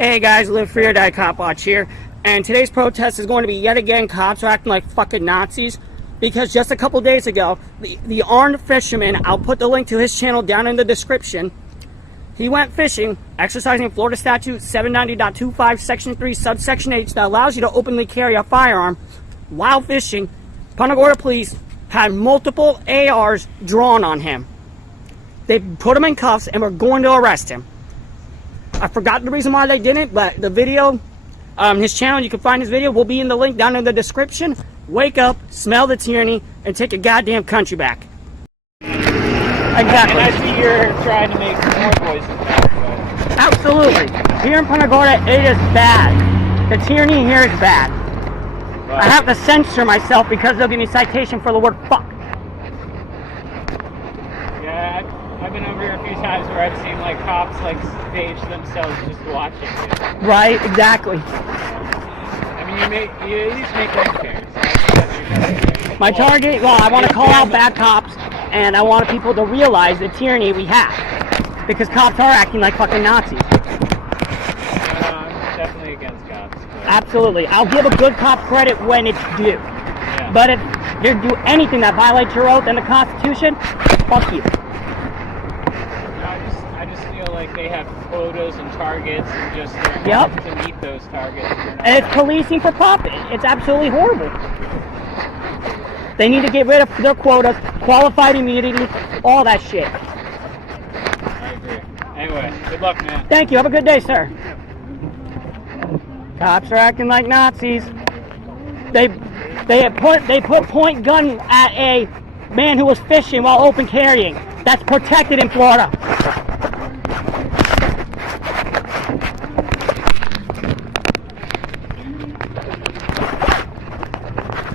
Hey guys, LiveFreeOrDieCopWatch here, and today's protest is going to be yet again cops are acting like fucking Nazis, because just a couple days ago, the armed fisherman, I'll put the link to his channel down in the description, he went fishing, exercising Florida Statute 790.25 Section 3 Subsection H that allows you to openly carry a firearm while fishing. Punta Gorda police had multiple ARs drawn on him. They put him in cuffs and were going to arrest him. I forgot the reason why they didn't, but the video, his channel, you can find his video, will be in the link down in the description. Wake up, smell the tyranny, and take your goddamn country back. Exactly. And I see you're trying to make more voices back. Absolutely. Here in Punta Gorda, it is bad. The tyranny here is bad. But I have to censor myself because they'll give me a citation for the word fuck. Yeah, I've been over here a few times where I've seen like cops like stage themselves just watching it. Right, exactly. I mean, you at least make them fair. So my target, well, I want to call out bad cops, and I want people to realize the tyranny we have. Because cops are acting like fucking Nazis. I'm definitely against cops. But... Absolutely. I'll give a good cop credit when it's due. Yeah. But if you do anything that violates your oath and the Constitution, fuck you. I just feel like they have quotas and targets and just to meet those targets. And it's policing for profit. It's absolutely horrible. They need to get rid of their quotas, qualified immunity, all that shit. I agree. Anyway, good luck, man. Thank you. Have a good day, sir. Cops are acting like Nazis. They put point gun at a man who was fishing while open carrying. That's protected in Florida.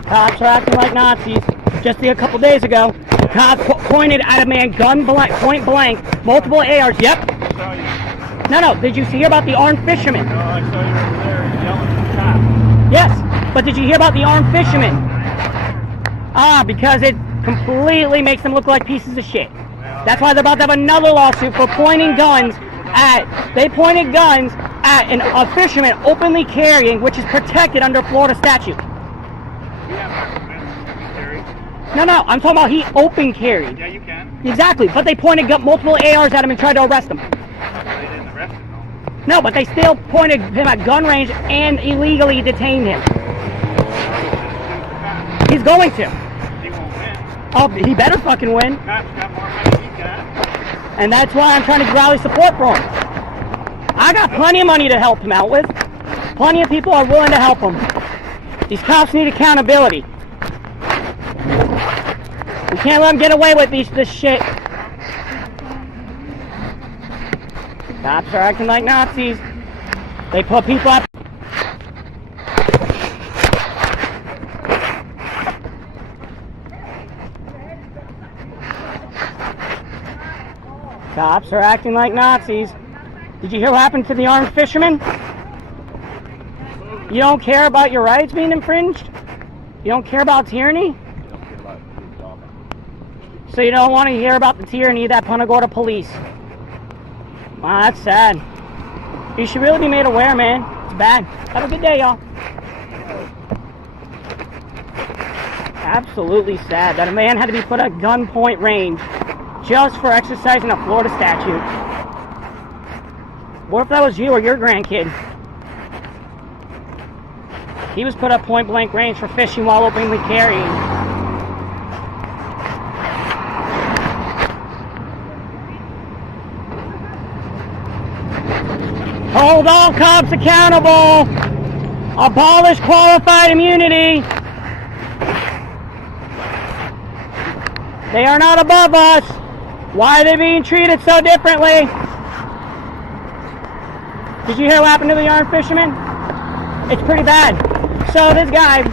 Cops are acting like Nazis. Just a couple days ago, cops pointed at a man point blank, multiple ARs. Yep. No. Did you hear about the armed fisherman? No, I saw you over there yelling at the cop. Yes, but did you hear about the armed fisherman? Because it completely makes them look like pieces of shit. That's why they're about to have another lawsuit for pointing guns at. They pointed guns at a fisherman openly carrying, which is protected under Florida statute. No, I'm talking about he open carried. Yeah, you can. Exactly, but they pointed multiple ARs at him and tried to arrest him. They didn't arrest him, though. No, but they still pointed him at gun range and illegally detained him. He's going to. He won't win. Oh, he better fucking win. Cops got more money than he got. And that's why I'm trying to rally support for him. I got plenty of money to help him out with. Plenty of people are willing to help him. These cops need accountability. We can't let them get away with this shit. Cops are acting like Nazis. They put people up. Cops are acting like Nazis. Did you hear what happened to the armed fisherman? You don't care about your rights being infringed? You don't care about tyranny? So you don't want to hear about the tyranny of that Punta Gorda police. Wow, that's sad. You should really be made aware, man. It's bad. Have a good day, y'all. Absolutely sad that a man had to be put at gunpoint range just for exercising a Florida statute. What if that was you or your grandkid? He was put at point blank range for fishing while openly carrying. Hold all cops accountable. Abolish qualified immunity. They are not above us. Why are they being treated so differently? Did you hear what happened to the armed fisherman? It's pretty bad. So this guy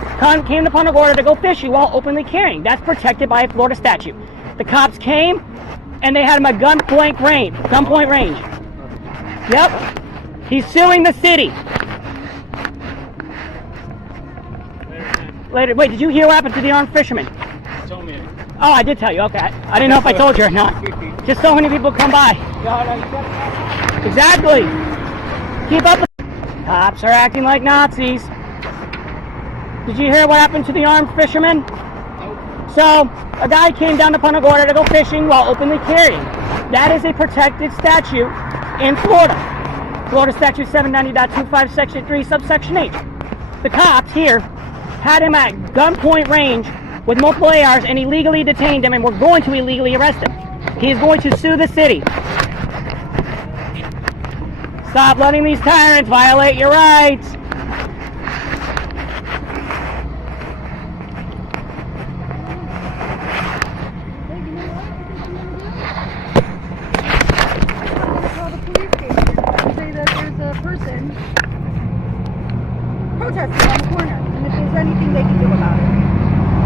came to Punta Gorda to go fishing while openly carrying. That's protected by a Florida statute. The cops came and they had him at gunpoint range. Yep. He's suing the city. Later. Wait, did you hear what happened to the armed fisherman? Told me. Oh, I did tell you. Okay. I didn't know if I told you or not. Just so many people come by. Exactly. Keep up with Cops are acting like Nazis. Did you hear what happened to the armed fisherman? So, a guy came down to Punta Gorda to go fishing while openly carrying. That is a protected statute in Florida. Florida Statute 790.25, Section 3, Subsection H. The cops here had him at gunpoint range with multiple ARs and illegally detained him, and were going to illegally arrest him. He is going to sue the city. Stop letting these tyrants violate your rights. Call the police station. Say that there's a person protesting on the corner, and if there's anything they can do about it.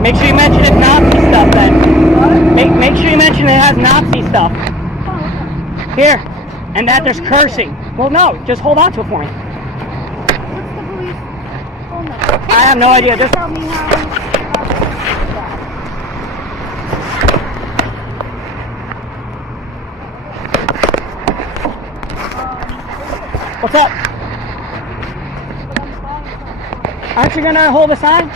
Make sure you mention it's Nazi stuff then. What? Make sure you mention it has Nazi stuff. Oh, okay. Here. And that there's cursing. Well, no, just hold on to it for me. What's the police phone number? I have no idea. Just Tell me how. what's up? Aren't you gonna hold the sign?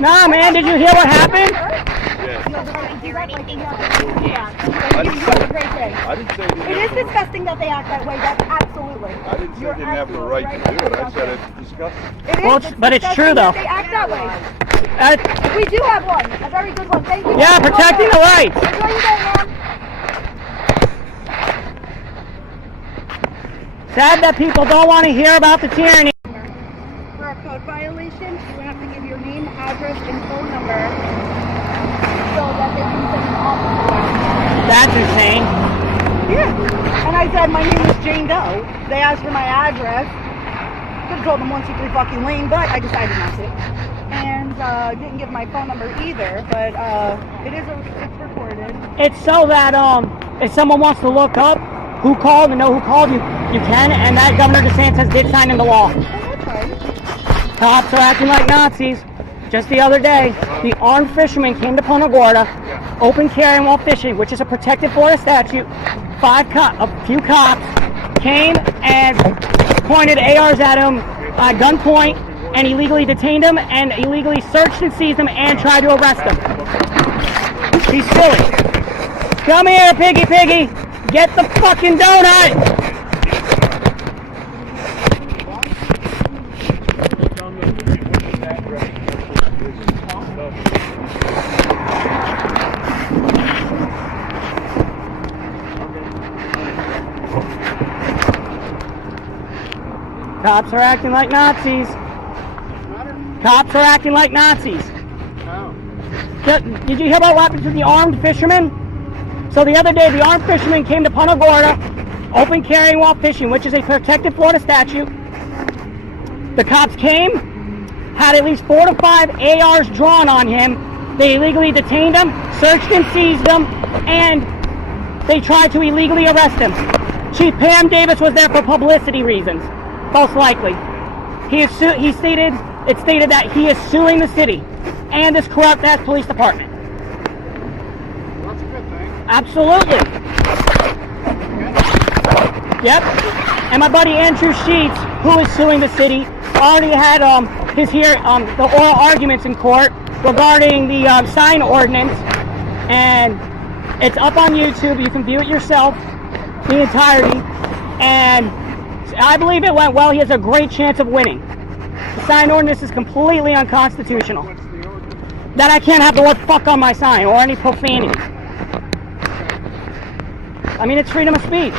Nah, man. Did you hear what happened? I didn't say it is disgusting that they act that way. That's absolutely. I didn't say they didn't have the right to do it. I said it's disgusting. It is. Well, but it's true, though. They act that way. We do have one. A very good one. Thank you. Yeah, protecting the rights. Enjoy your day, ma'am. Sad that people don't want to hear about the tyranny. For a code violation, you have to give your name, address, and phone number so that they can send an officer. That's insane. Yeah. And I said, my name is Jane Doe. They asked for my address. Could have told them 123 fucking Lane, but I decided not to. And didn't give my phone number either, but it's recorded. It's so that if someone wants to look up who called and know who called you, you can. And that Governor DeSantis did sign into law. Oh, that's right. Cops are acting like Nazis. Just the other day, the armed fisherman came to Punta Gorda, open carrying while fishing, which is a protected Florida statute. A few cops came and pointed ARs at him at gunpoint and illegally detained him and illegally searched and seized him and tried to arrest him. He's silly. Come here, piggy piggy. Get the fucking donut. Cops are acting like Nazis. Cops are acting like Nazis. Did you hear about what happened to the armed fisherman? So the other day, the armed fisherman came to Punta Gorda, open carrying while fishing, which is a protected Florida statute. The cops came, had at least 4 to 5 ARs drawn on him. They illegally detained him, searched and seized him, and they tried to illegally arrest him. Chief Pam Davis was there for publicity reasons, most likely. It stated that he is suing the city and this corrupt-ass police department. That's a good thing. Absolutely. Yep. And my buddy Andrew Sheets, who is suing the city, already had the oral arguments in court regarding the sign ordinance, and it's up on YouTube. You can view it yourself, the entirety, and I believe it went well. He has a great chance of winning. The sign ordinance is completely unconstitutional. What's the ordinance? That I can't have the word fuck on my sign or any profanity. I mean, it's freedom of speech.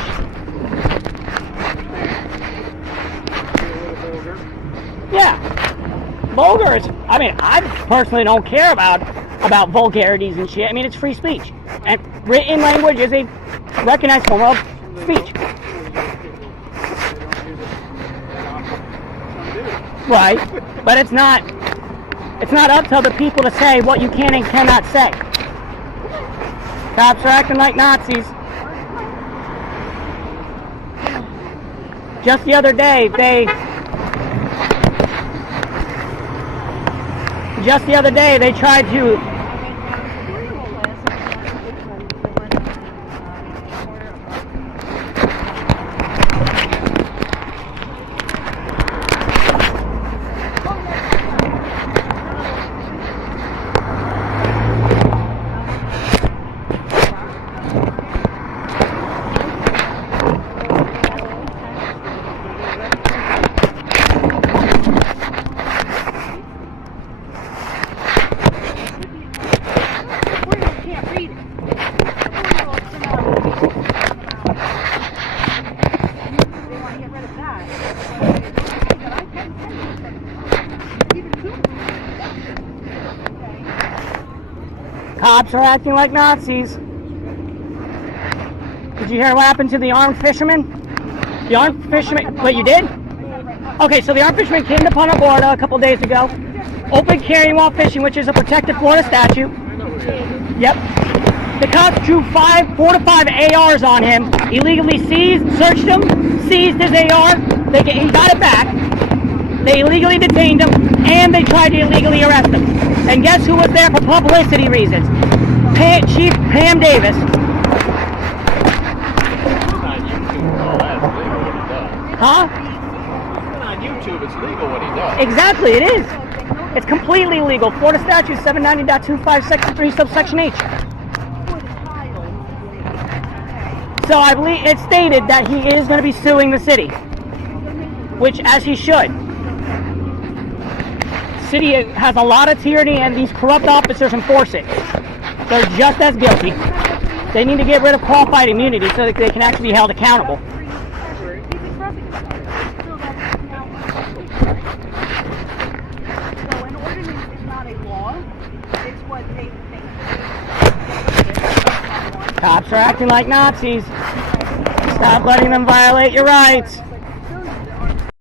Yeah. Vulgar is, I mean, I personally don't care about vulgarities and shit. I mean, it's free speech. And written language is a recognized form of speech. Right. But it's not up to the people to say what you can and cannot say. Cops are acting like Nazis. Just the other day, they tried to Cops are acting like Nazis. Did you hear what happened to the armed fisherman? The armed fisherman, what you did? Okay, so the armed fisherman came to Punta Gorda a couple days ago. Open carry while fishing, which is a protected Florida statute. Yep. The cops drew 4 to 5 ARs on him, illegally seized, searched him, seized his AR, he got it back. They illegally detained him, and they tried to illegally arrest him. And guess who was there for publicity reasons? Chief Pam Davis. Huh? On YouTube, it's legal what he does. Exactly, it is. It's completely illegal. Florida Statute 790.25, Section 3, subsection H. So I believe it stated that he is going to be suing the city, which, as he should. The city has a lot of tyranny, and these corrupt officers enforce it. They're just as guilty. They need to get rid of qualified immunity so that they can actually be held accountable. Cops are acting like Nazis. Stop letting them violate your rights.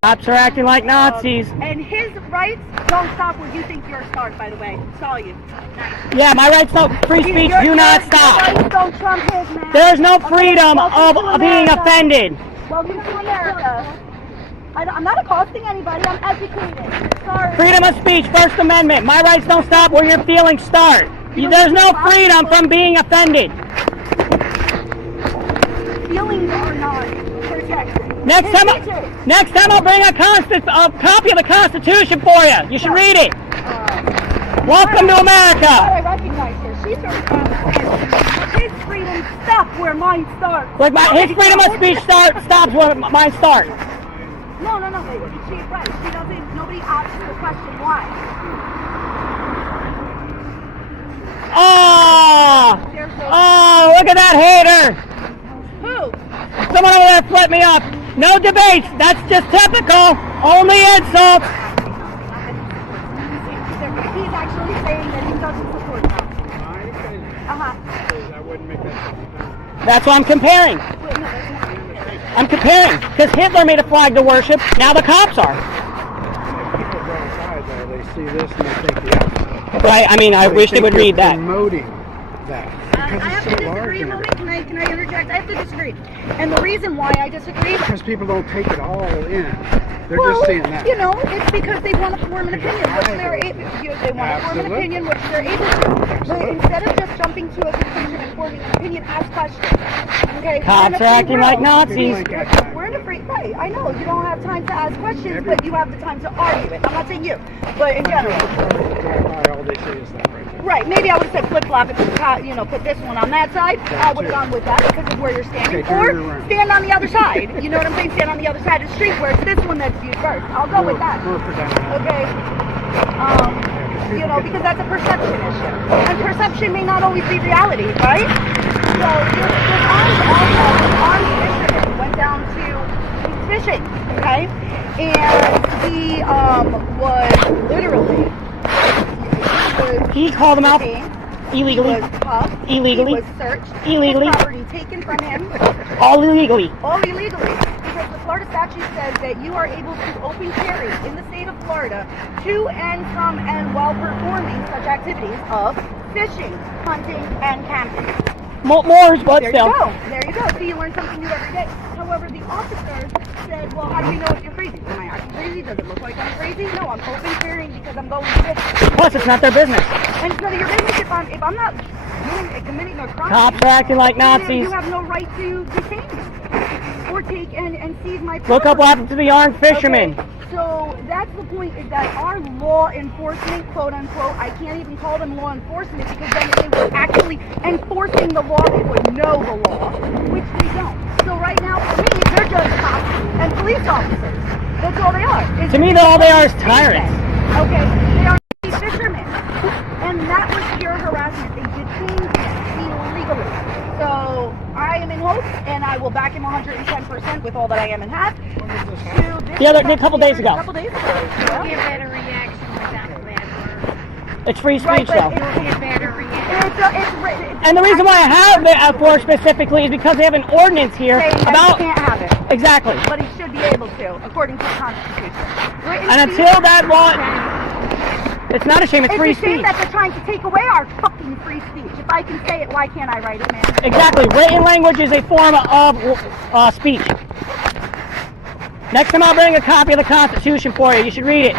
Cops are acting like Nazis. And his rights don't stop where you think yours start, by the way. Saw you. Nice. Yeah, my rights don't, free speech do not stop. Your rights don't trump his, man. There's no freedom of being offended. Welcome to America. I'm not accosting anybody, I'm educated. Sorry. Freedom of speech, First Amendment. My rights don't stop where your feelings start. There's no freedom from being offended. Feelings are not protected. Next time I'll bring a copy of the Constitution for you. You should read it. Welcome to America. I recognize her. She's his freedom stops where mine starts. Like his freedom of speech stops where mine starts. No. She's right. She doesn't. Nobody asks the question why. Oh, look at that hater. Who? Someone over there flipped me up. No debates. That's just typical. Only insults. He's actually saying that he doesn't support them. That's what I'm comparing. I'm comparing. Because Hitler made a flag to worship. Now the cops are. People go outside though, they see this and they think the opposite. Right, I mean, I wish they would read that. Promoting that. I have to disagree a moment. Can I interject? I have to disagree. And the reason why I disagree... Because people don't take it all in. They're just seeing that. You know, it's because they want to form an opinion, which they're able to. They want to form an opinion, which they're able to. But instead of just jumping to a conclusion and forming an opinion, ask questions. Okay? Cops are acting like Nazis. We're in a free... Right, I know. You don't have time to ask questions, but you have the time to argue it. I'm not saying you, but in general. All they say is that right there. Right, maybe I would have said flip-flop and put this one on that side. I would have gone with that because of where you're standing. Or stand on the other side. You know what I'm saying? Stand on the other side of the street where it's this one that's viewed first. I'll go with that. Okay? You know, because that's a perception issue. And perception may not always be reality, right? So this armed fisherman went down to fishing, okay? And he was literally... He called him out illegally. He was cuffed. Illegally. He was searched. Illegally. His property taken from him. All illegally. All illegally. Because the Florida statute says that you are able to open carry in the state of Florida to and from and while performing such activities of fishing, hunting, and camping. More, but still. There you go. So you learn something new every day. However, the officers said, well, how do we know if you're crazy? Am I acting crazy? Does it look like I'm crazy? No, I'm open carrying because I'm going to fish. Plus, it's not their business. And it's none of your business if I'm not committing a crime. Cops are acting like Nazis. You have no right to detain me or take and seize my property. Look up what happened to the armed fisherman. Okay. So that's the point, is that our law enforcement, quote unquote, I can't even call them law enforcement because then if they were actually enforcing the law, they would know the law, which they don't. So right now, for me, they're just cops and police officers. That's all they are. To me, all they are is tyrants. Okay, they are fishermen. And that was pure harassment. They detained him illegally. So I am in hopes, and I will back him 110% with all that I am and have. A couple days ago. A couple days ago. It'll be a better reaction without the bad word. It's free speech, though. It'll be a better reaction. It's And the reason why I have the for specifically is because they have an ordinance here about. He can't have it. Exactly. But he should be able to, according to the Constitution. And until that law, it's not a shame. It's free a shame speech. that they're trying to take away our fucking free speech. If I can say it, why can't I write it, man? Exactly. Written language is a form of speech. Next time I'll bring a copy of the Constitution for you. You should read it.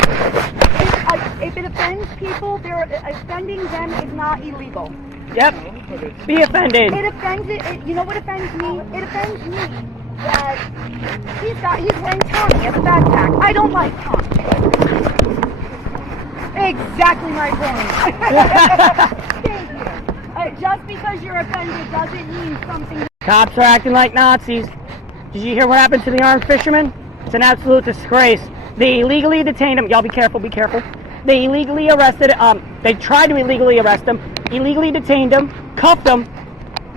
If it offends people, offending them is not illegal. Yep. Be offended. It offends you know what offends me? It offends me that he's wearing Tommy as a backpack. I don't like Tommy. Exactly my point. Thank you. Just because you're offended doesn't mean something. Cops are acting like Nazis. Did you hear what happened to the armed fisherman? It's an absolute disgrace. They illegally detained him. Y'all be careful, be careful. They illegally arrested, they tried to illegally arrest him, illegally detained him, cuffed him,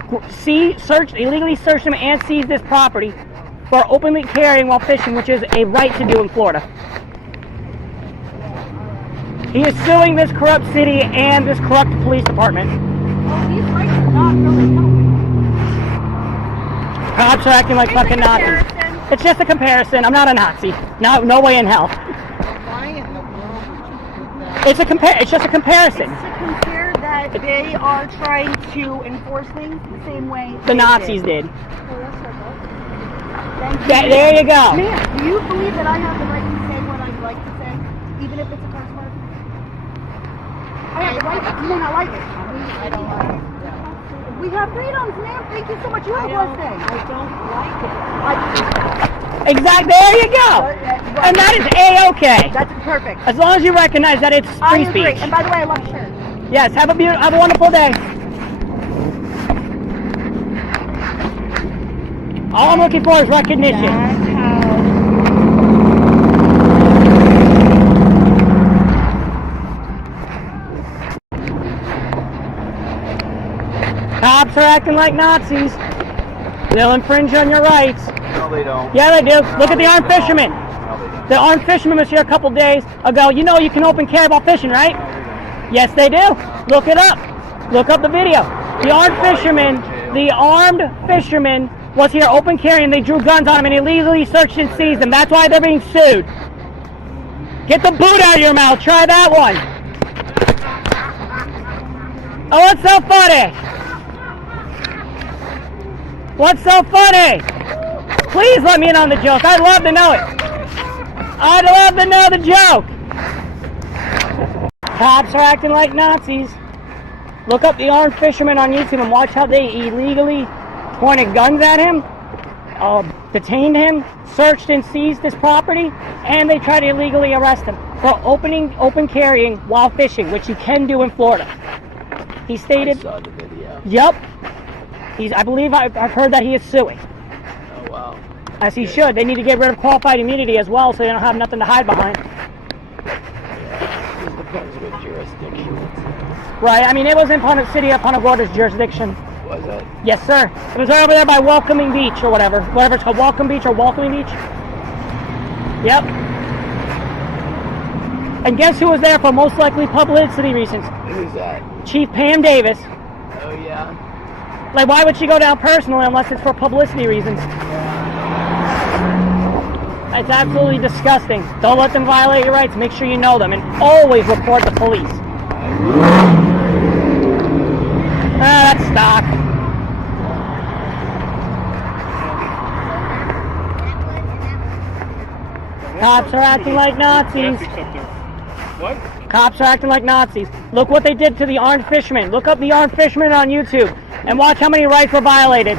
illegally searched him and seized this property for openly carrying while fishing, which is a right to do in Florida. He is suing this corrupt city and this corrupt police department. Well, these rights are not really helping. Cops are acting like fucking Nazis. It's just a comparison. I'm not a Nazi. No way in hell. It's just a comparison. It's to compare that they are trying to enforce things the same way The Nazis did. Thank you. There you go. Ma'am, do you believe that I have the right to say what I'd like to say, even if it's a curse word? I have the right to. You may not like it. I don't like it. We have freedoms, ma'am. Thank you so much. You have a blessed day. I don't like it. Exactly. There you go. And that is A-okay. That's perfect. As long as you recognize that it's I free agree. speech. And by the way, I love shirts. Yes. Have a wonderful day. All I'm looking for is recognition. That's how. Cops are acting like Nazis. They'll infringe on your rights. No, they don't. Yeah, they do. Look at the armed fisherman. The armed fisherman was here a couple days ago. You know you can open carry while fishing, right? Yes, they do. Look it up. Look up the video. The armed fisherman was here open carry, and they drew guns on him and illegally searched and seized him. That's why they're being sued. Get the boot out of your mouth. Try that one. Oh, what's so funny? What's so funny? Please let me in on the joke. I'd love to know it. I'd love to know the joke. Cops are acting like Nazis. Look up the armed fisherman on YouTube and watch how they illegally pointed guns at him, detained him, searched and seized his property, and they tried to illegally arrest him for open carrying while fishing, which you can do in Florida. He stated. I saw the video. Yep. I believe I've heard that he is suing. Oh, wow. As he should. They need to get rid of qualified immunity as well, so they don't have nothing to hide behind. It depends what jurisdiction it's in. Right. I mean, it was in City of Punta Gorda's jurisdiction. Was it? Yes, sir. It was right over there by Welcoming Beach or whatever it's called, Welcome Beach or Welcoming Beach. Yep. And guess who was there for most likely publicity reasons? Who's that? Chief Pam Davis. Oh, yeah. Like, why would she go down personally unless it's for publicity reasons? It's absolutely disgusting. Don't let them violate your rights. Make sure you know them, and always report the police. That's stock. Cops are acting like Nazis. What? Cops are acting like Nazis. Look what they did to the armed fisherman. Look up the armed fisherman on YouTube and watch how many rights were violated.